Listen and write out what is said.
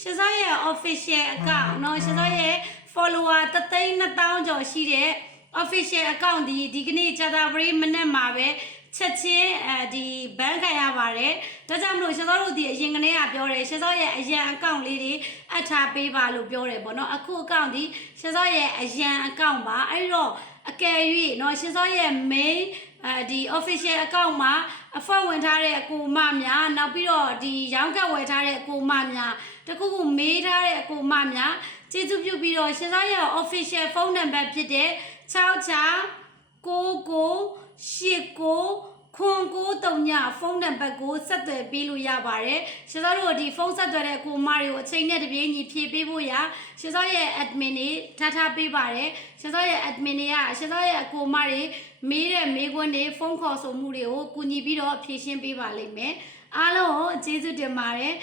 ရှင်စောရဲ့ official account เนาะရှင်စောရဲ့ follower 3,200,000ကျော်ရှိတဲ့ official account ဒီကနေ့ကြာသပတေးမနေ့မှာပဲချက်ချင်းဒီဘန်းခံရပါတယ်ဒါကြောင့်မလို့ရှင်စောတို့ဒီအရင်ကနေကပြောတယ်ရှင်စောရဲ့အရန် account လေးတွေအထားပေးပါလို့ပြောတယ်ပေါ့နော်အခု account ဒီရှင်စောရဲ့အရန် account ပါအဲ့တော့အကယ်၍เนาะရှင်စောရဲ့ main ဒီ official account မှာအဖွဲ့ဝင်ထားတဲ့အကူမများနောက်ပြီးတော့ဒီရောင်းကတ်ဝယ်ထားတဲ့အကူမများတခုခုမေးထားတဲ့အကူမများကျေးဇူးပြုပြီးတော့ရှင်စောရဲ့ official phone number ဖြစ်တဲ့66998939ဖုန်းနံပါတ်ကိုဆက်သွယ်ပေးလို့ရပါတယ်ရှင်စောတို့ဒီဖုန်းဆက်သွယ်တဲ့အကူမတွေကိုအချိန်နဲ့တပြေးညီဖြည့်ပေးဖို့ရရှင်စောရဲ့ admin တွေထားပေးပါတယ်ရှင်စောရဲ့ admin တွေကရှင်စောရဲ့အကူမတွေမေးတဲ့မေးခွန်းတွေဖုန်းခေါ်ဆိုမှုတွေကိုကူညီပြီးတော့ဖြည့်ရှင်းပေးပါလိမ့်မယ်အားလုံးကိုကျေးဇူးတင်ပါတယ်